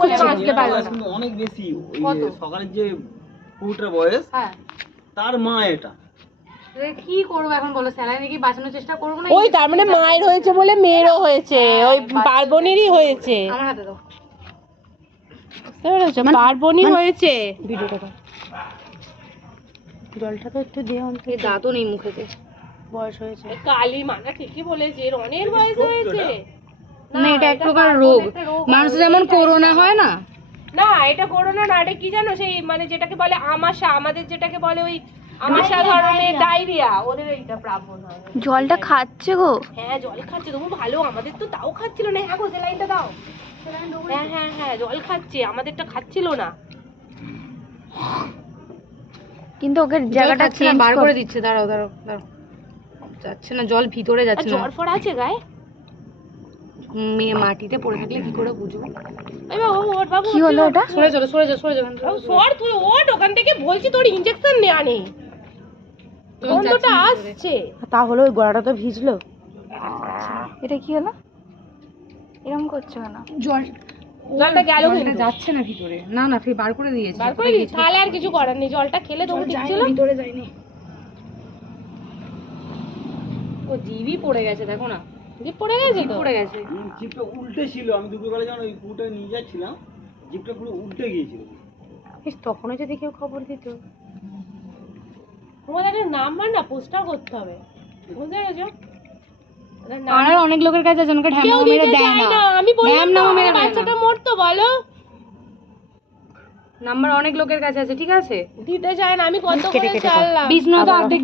বলে বাঁচতে পারলো না। কিন্তু অনেক বেশি ওই সকালের যে পুরোটার বয়স হ্যাঁ তার মা এটা কি করবো এখন বলো, স্যালাইনে কি বাঁচানোর চেষ্টা করবো না? ওই তার মানে মায়ের হয়েছে বলে মেয়েরও হয়েছে, ওই পার্বণেরই হয়েছে। আমার হাতে দাও বুঝতে পেরেছো, পার্বণই হয়েছে। ভিডিওটা দাও, জলটা তো একটু দিয়ে অন্তত। এই দাঁতও নেই মুখেতে, বয়স হয়েছে কালী মানা ঠিকই বলেছে, অনেক বয়স হয়েছে। না এটা এক প্রকার রোগ, মানুষ যেমন করোনা হয় না, না এটা করোনা না, এটা কি জানো, সেই মানে যেটাকে বলে আমাশা, আমাদের যেটাকে বলে ওই আমাশা ধরনের ডায়রিয়া, ওদের এইটা প্রাবণ হয়। জলটা খাচ্ছে গো। হ্যাঁ জল খাচ্ছে, তবু ভালো, আমাদের তো তাও খাচ্ছিল না। হ্যাঁ গো সেলাইনটা দাও। হ্যাঁ হ্যাঁ হ্যাঁ জল খাচ্ছে, আমাদেরটা খাচ্ছিল না। কিন্তু ওকে জায়গাটা চেঞ্জ বার করে দিচ্ছে, দাঁড়াও দাঁড়াও দাঁড়াও, যাচ্ছে না জল, ভিতরে যাচ্ছে না। জ্বর ফর আছে গায়ে? মেয়ে মাটিতে পড়ে থাকলে কি করে বুঝবো? এই বাবু ওঠ, বাবু কি হলো ওটা? সরে চলো সরে যাও সরে যাও। সর তুই, ওঠ ওখান থেকে, বলছি তোর ইনজেকশন নেওয়া নেই, গন্ধটা আসছে। তাহলে ওই গলাটা তো ভিজলো। এটা কি হলো, এরকম করছো কেন? জলটা গেল কিন্তু যাচ্ছে না ভিতরে, না না ফের বার করে দিয়েছি। বার করে দিয়েছি, তাহলে আর কিছু করার নেই, জলটা খেলে তবু ঠিক ছিল। ভিতরে যায়নি, ও জিভই পড়ে গেছে, দেখো না জিভ পড়ে গেছে তো, পড়ে গেছে। জিপটা উল্টে ছিল, আমি দুপুরবেলা যখন ওই পুরোটা নিয়ে যাচ্ছিলাম জিপটা পুরো উল্টে গিয়েছিল। তখনও যদি কেউ খবর দিত। তোমাদের একটা নাম্বার না পোস্টার করতে হবে, বুঝতে পেরেছো? আর অনেক লোকের কাছে আছে, ওনাকে ঢ্যামনা মেরে দেয় না। আমি বললাম ঢ্যামনা তো, মেরে বাচ্চাটা মরতো বলো। নাম্বার অনেক লোকের কাছে আছে, ঠিক আছে? দিতে চায় না, আমি কত করে চাইলাম। বিষ্ণু তো অর্ধেক